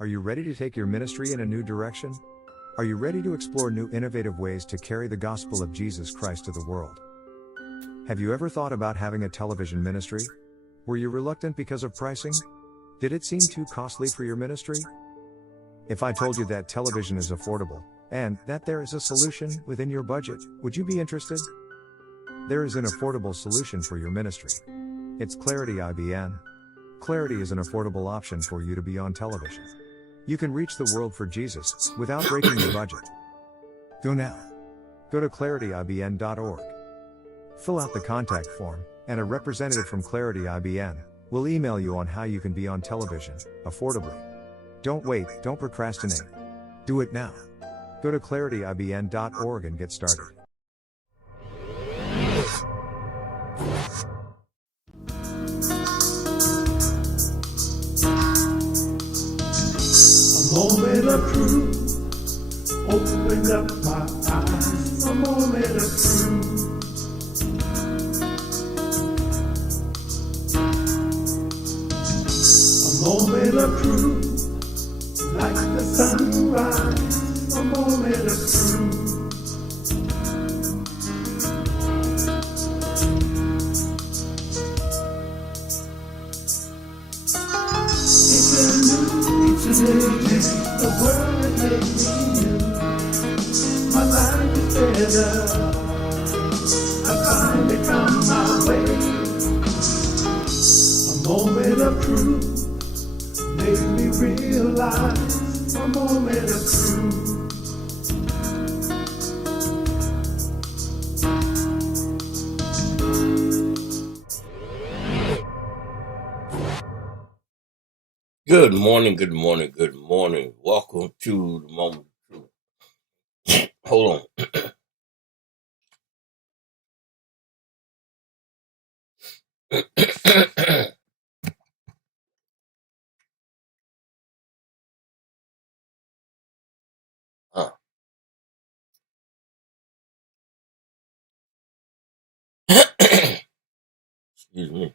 Are you ready to take your ministry in a new direction? Are you ready to explore new innovative ways to carry the gospel of Jesus Christ to the world? Have you ever thought about having a television ministry? Were you reluctant because of pricing? Did it seem too costly for your ministry? If I told you that television is affordable, and that there is a solution within your budget, would you be interested? There is an affordable solution for your ministry. It's Clarity IBN. Clarity is an affordable option for you to be on television. You can reach the world for Jesus without breaking your budget. Go now. Go to clarityibn.org. Fill out the contact form, and a representative from Clarity IBN will email you on how you can be on television affordably. Don't wait, don't procrastinate. Do it now. Go to clarityibn.org and get started. A moment of truth opened up my eyes. A moment of truth. A moment of truth, like the sunrise. A moment of truth. The world has made me new. My life is better. I finally found my way. A moment of truth made me realize. A moment of truth. Good morning, good morning, good morning. Welcome to the Moment of Truth. Hold on. Huh. Excuse me.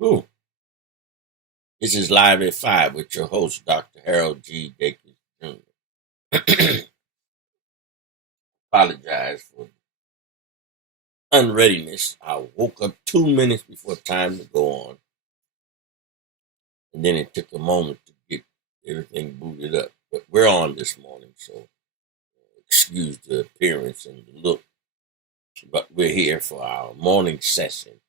Ooh. This is Live at 5 with your host, Dr. Harold G. Dakins Jr. Apologize for unreadiness. I woke up 2 minutes before time to go on. And then it took a moment to get everything booted up. But we're on this morning, so excuse the appearance and the look. But we're here for our morning session,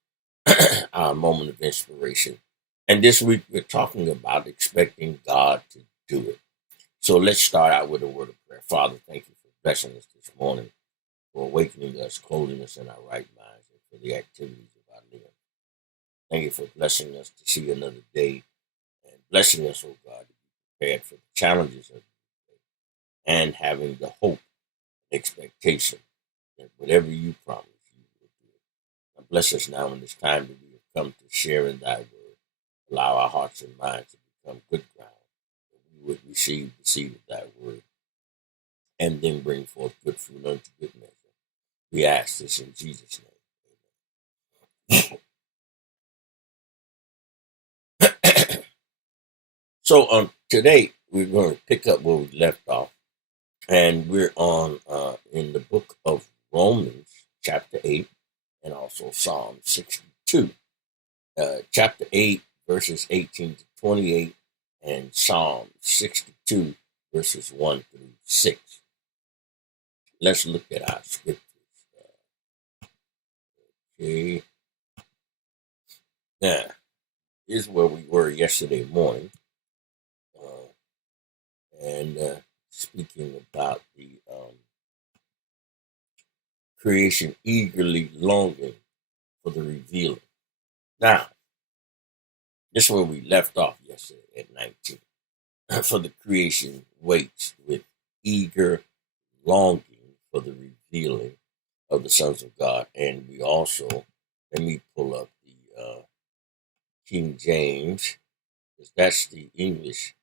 our moment of inspiration. And this week we're talking about expecting God to do it. So let's start out with a word of prayer. Father, thank you for blessing us this morning, for awakening us, clothing us in our right minds, and for the activities of our living. Thank you for blessing us to see another day and blessing us, oh God, to be prepared for the challenges of the day and having the hope and expectation that whatever you promise, you will do it. Now bless us now in this time that we have come to share in thy word. Allow our hearts and minds to become good ground, that we would receive the seed of thy word, and then bring forth good fruit unto good measure. We ask this in Jesus' name. So today we're going to pick up where we left off, and we're on in the book of Romans, chapter 8, and also Psalm 62. Chapter 8, verses 18 to 28, and Psalm 62, verses 1 through 6. Let's look at our scriptures. Okay. Now, here's where we were yesterday morning, and speaking about the creation eagerly longing for the revealing. Now, this is where we left off yesterday at 19. For the creation waits with eager longing for the revealing of the sons of God. And we also, let me pull up the King James, because that's the English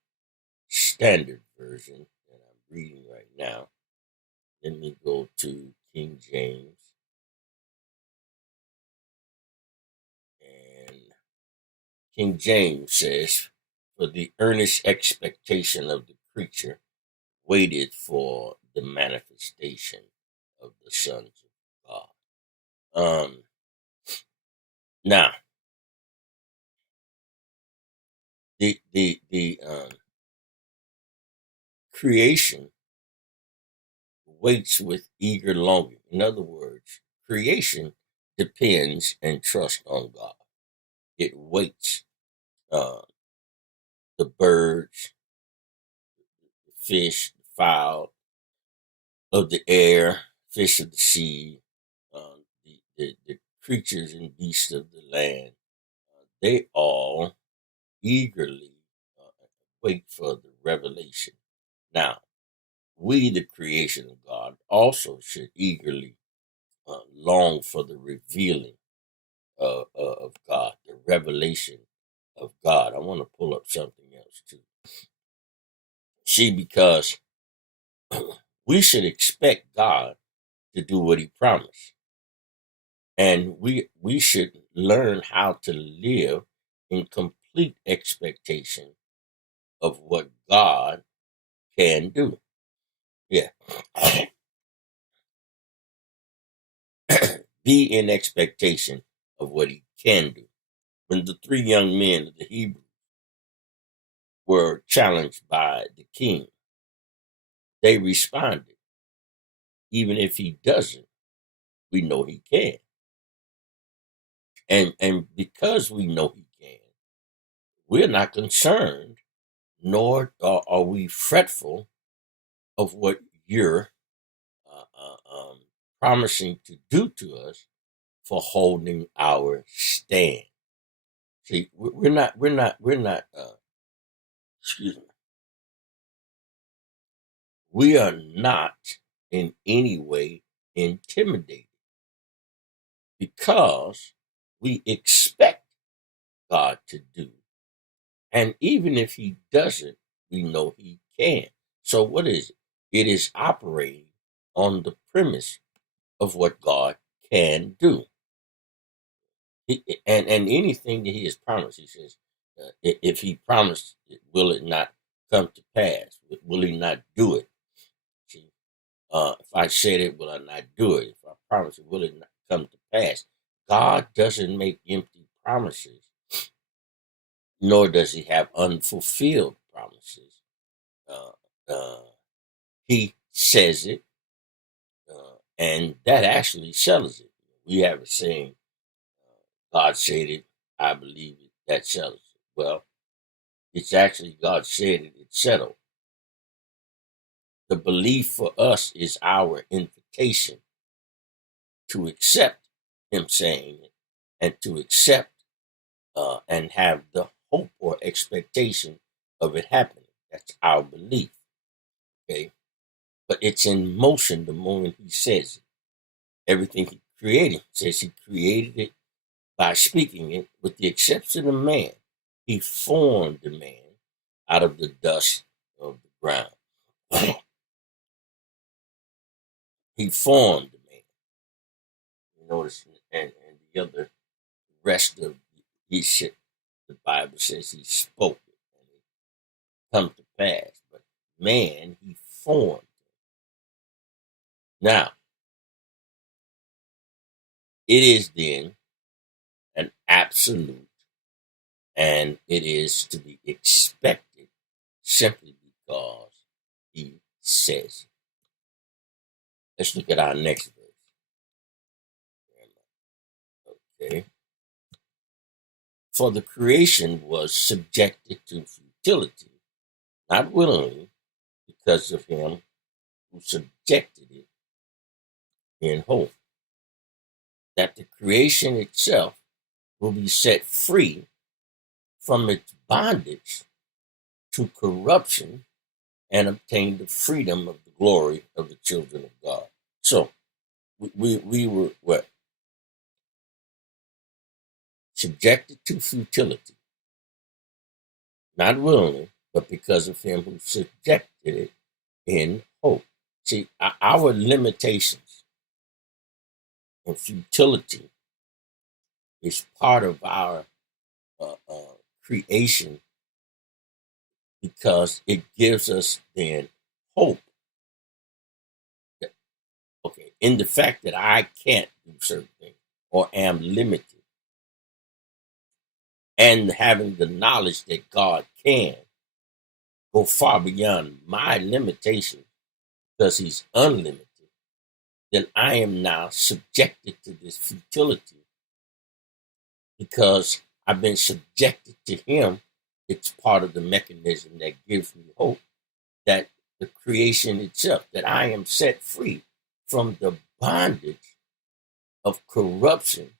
Standard Version that I'm reading right now. Let me go to King James. And King James says, "For the earnest expectation of the creature waited for the manifestation of the sons of God." Now, the creation waits with eager longing. In other words, creation depends and trusts on God. It waits. Uh, the birds, the fish, the fowl of the air, fish of the sea, the creatures and beasts of the land, they all eagerly wait for the revelation. Now, we, the creation of God, also should eagerly long for the revealing of God, the revelation of God. I want to pull up something else too. See, because we should expect God to do what He promised, and we should learn how to live in complete expectation of what God can do. Yeah. Be in expectation of what He can do. When the three young men of the Hebrews were challenged by the king, they responded, "Even if He doesn't, we know He can." And because we know He can, we're not concerned, nor are we fretful of what you're promising to do to us for holding our stand. See, excuse me, we are not in any way intimidated because we expect God to do. And even if He doesn't, we know He can. So what is it? It is operating on the premise of what God can do. And anything that He has promised, He says, if He promised it, will it not come to pass? Will He not do it? See, if I said it, will I not do it? If I promise it, will it not come to pass? God doesn't make empty promises, nor does He have unfulfilled promises. Uh, uh, he says it, and that actually settles it. We have a saying, God said it, I believe it, that settles it. Well, it's actually God said it, it's settled. The belief for us is our invitation to accept Him saying it and to accept and have the hope or expectation of it happening. That's our belief. Okay. But it's in motion the moment He says it. Everything He created says He created it by speaking it, with the exception of man. He formed the man out of the dust of the ground. He formed the man. You notice, and the other rest of He said, the Bible says He spoke it and it come to pass. But man, He formed. Now, it is then an absolute, and it is to be expected simply because He says it. Let's look at our next verse. Okay. For the creation was subjected to futility, not willingly, because of Him who subjected it in hope, that the creation itself will be set free from its bondage to corruption and obtain the freedom of the glory of the children of God. So we were what? Subjected to futility, not willingly, but because of Him who subjected it in hope. See, our limitations and futility is part of our creation because it gives us then hope. That, okay, in the fact that I can't do certain things or am limited, and having the knowledge that God can go far beyond my limitations because He's unlimited, then I am now subjected to this futility because I've been subjected to Him. It's part of the mechanism that gives me hope that the creation itself, that I am set free from the bondage of corruption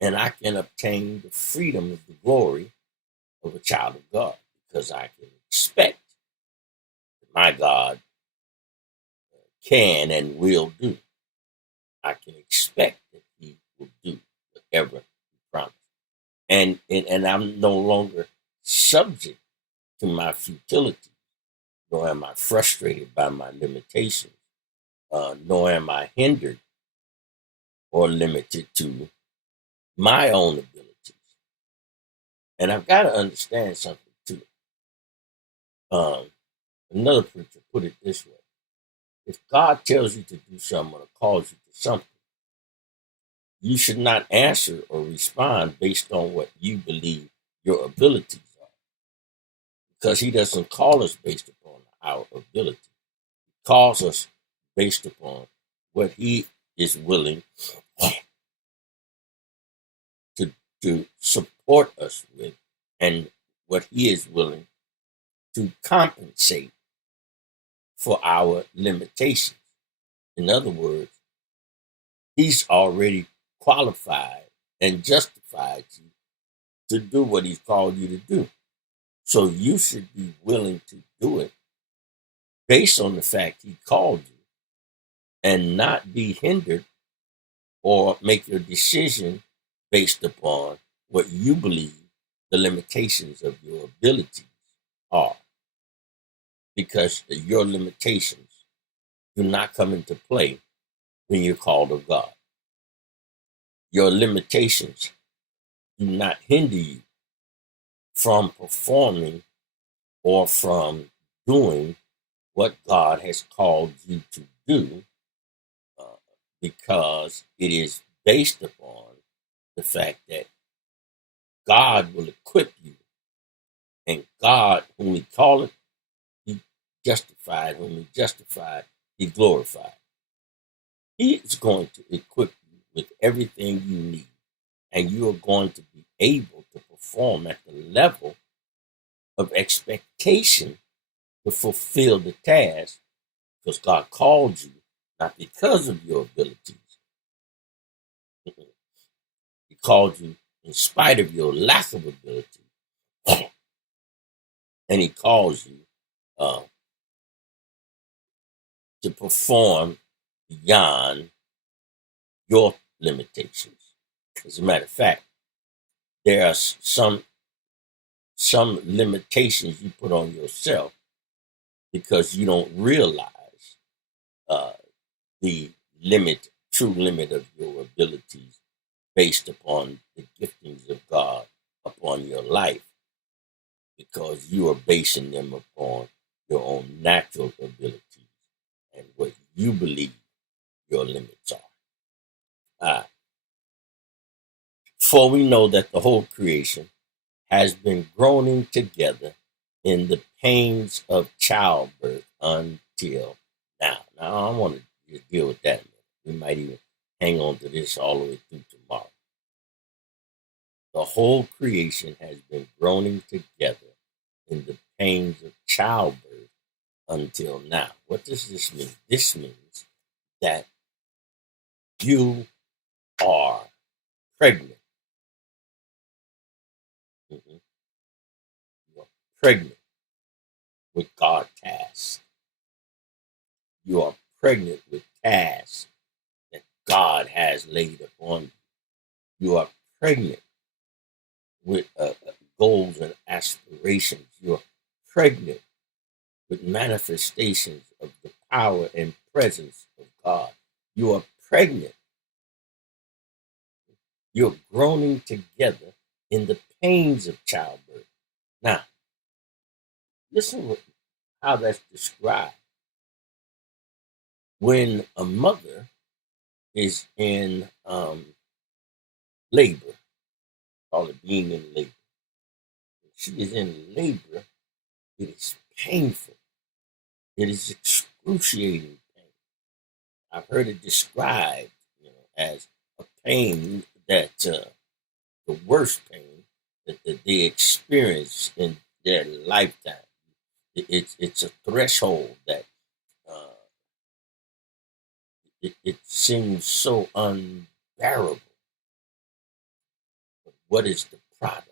and I can obtain the freedom of the glory of a child of God because I can expect that my God can and will do. I can expect that He will do whatever He promised. And I'm no longer subject to my futility, nor am I frustrated by my limitations, nor am I hindered or limited to my own abilities. And I've got to understand something too. Another preacher put it this way: if God tells you to do something or calls you to something, you should not answer or respond based on what you believe your abilities are, because He doesn't call us based upon our ability. He calls us based upon what He is willing to support us with and what He is willing to compensate for our limitations. In other words, He's already qualified and justified you to do what He's called you to do. So you should be willing to do it based on the fact He called you and not be hindered or make your decision based upon what you believe the limitations of your abilities are. Because your limitations do not come into play when you're called of God. Your limitations do not hinder you from performing or from doing what God has called you to do, uh, because it is based upon the fact that God will equip you, and God, whom He calleth, He justified, whom He justified, He glorified. He is going to equip you with everything you need, and you are going to be able to perform at the level of expectation to fulfill the task, because God called you not because of your abilities. He called you in spite of your lack of ability, and He calls you uh, to perform beyond your limitations. As a matter of fact, there are some limitations you put on yourself because you don't realize uh, the true limit of your abilities based upon the giftings of God upon your life, because you are basing them upon your own natural abilities and what you believe your limits are. For we know that the whole creation has been groaning together in the pains of childbirth until now. Now, I want to just deal with that a minute. We might even hang on to this all the way through tomorrow. The whole creation has been groaning together in the pains of childbirth until now. What does this mean? This means that you are pregnant. Mhm. You are pregnant with God tasks. You are pregnant with tasks that God has laid upon you. You are pregnant with goals and aspirations. You are pregnant with manifestations of the power and presence of God. You are pregnant. You're groaning together in the pains of childbirth. Now, listen to how that's described. When a mother is in labor, call it being in labor. When she is in labor, it is painful. It is excruciating pain. I've heard it described, as a pain that the worst pain that they experience in their lifetime. It's a threshold that uh, it seems so unbearable. But what is the product?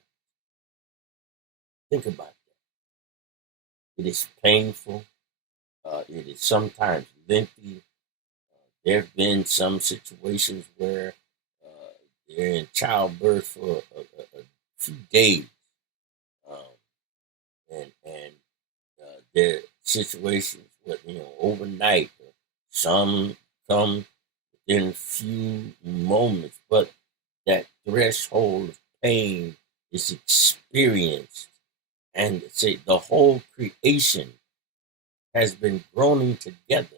Think about that. It is painful. It is sometimes lengthy. There have been some situations where they're in childbirth for a few days, um, and there are situations where overnight. Some come within a few moments, but that threshold of pain is experienced, and say the whole creation has been groaning together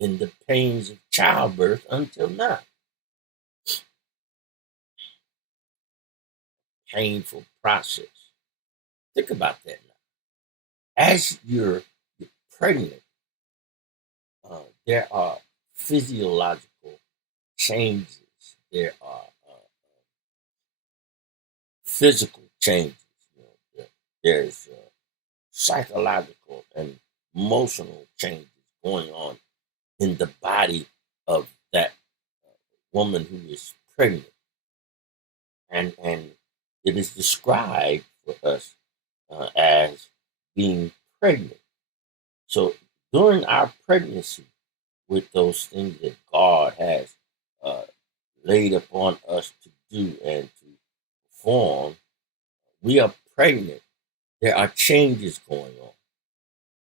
in the pains of childbirth until now. Painful process. Think about that now. As you're pregnant, there are physiological changes. There are physical changes. There's psychological and emotional changes going on in the body of that woman who is pregnant, and it is described for us as being pregnant. So during our pregnancy, with those things that God has uh, laid upon us to do and to perform, we are pregnant. There are changes going on.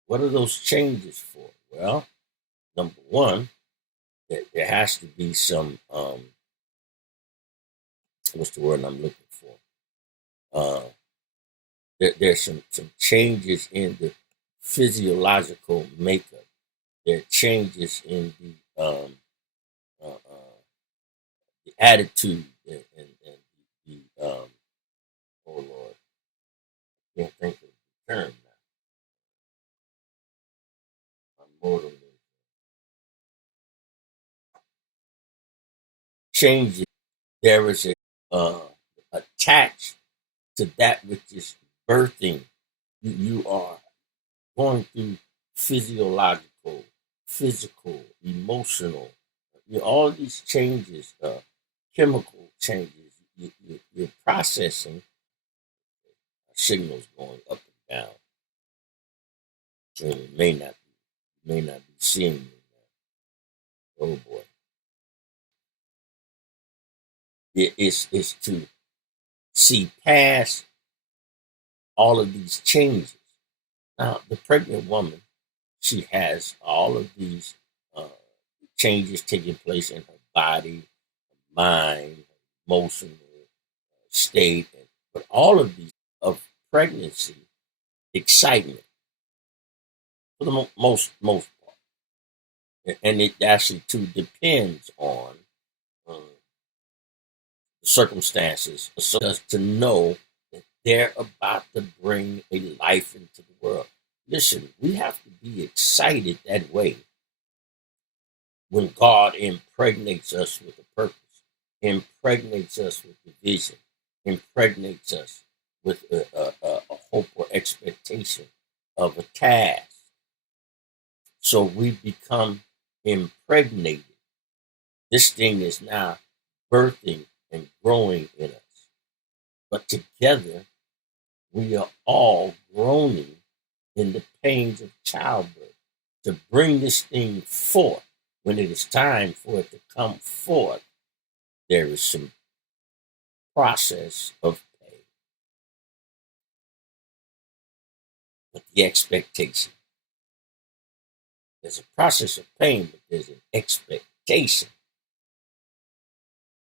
What are those changes for? Well, number one, there has to be some what's the word I'm looking for? Uh, there's some changes in the physiological makeup. There are changes in uh, uh, the attitude and the oh Lord, I can't think of the term now. I'm motivated. Changes. There is a uh, attached to that which is birthing. You are going through physiological, physical, emotional, all these changes, chemical changes. You're processing signals going up and down. And it may not be seeing me now. Oh boy, it's to see past all of these changes. Now, the pregnant woman, she has all of these uh, changes taking place in her body, mind, emotional state, but all of these of pregnancy, excitement for the most part, and it actually too depends on uh, the circumstances, so us to know that they're about to bring a life into the world. Listen, we have to be excited that way when God impregnates us with a purpose, impregnates us with the vision, impregnates us with a hope or expectation of a task. So we become impregnated. This thing is now birthing and growing in us. But together, we are all groaning in the pains of childbirth to bring this thing forth. When it is time for it to come forth, there is some process of pain, but the expectation. There's a process of pain, but there's an expectation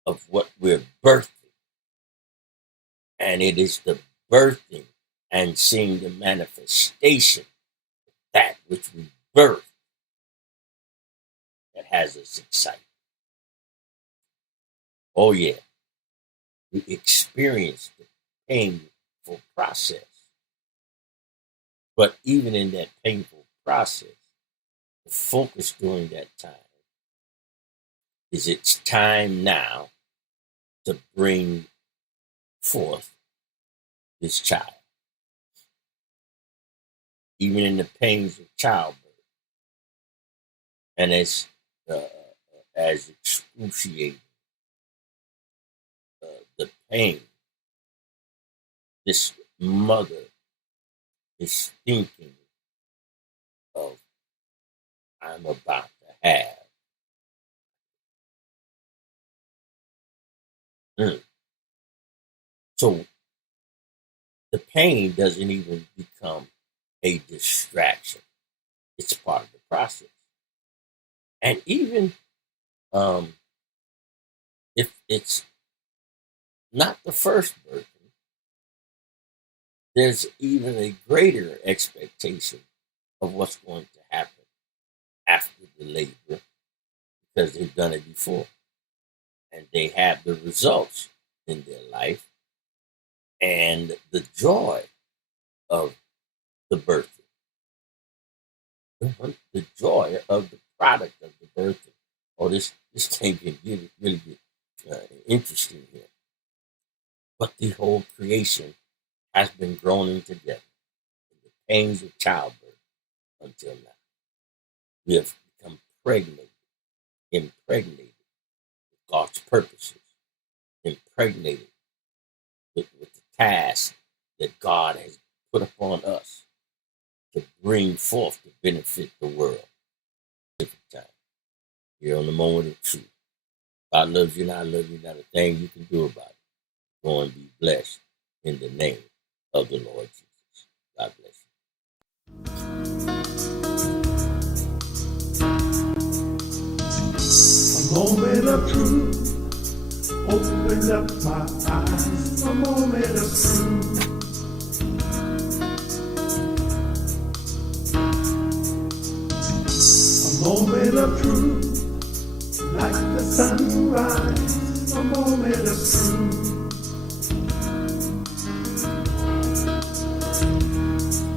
of what we're birthing. And it is the birthing and seeing the manifestation of that which we birth that has us excited. Oh, yeah. We experience the painful process. But even in that painful process, the focus during that time is it's time now to bring forth this child. Even in the pains of childbirth, and as excruciating the pain, this mother is thinking of, I'm about to have. So the pain doesn't even become a distraction. It's part of the process. And even if it's not the first birthing, there's even a greater expectation of what's going to happen after the labor because they've done it before. And they have the results in their life and the joy of the birthing. The joy of the product of the birthing. Oh, this thing can really get interesting here. But the whole creation has been groaning together in the pains of childbirth until now. We have become impregnated with God's purposes, impregnated with the task that God has put upon us to bring forth to benefit the world. Different time. Here on the Moment of Truth. God loves you and I love you. Not a thing you can do about it. Go and be blessed in the name of the Lord Jesus. God bless A moment of truth opened up my eyes. A moment of truth. A moment of truth, like the sunrise. A moment of truth.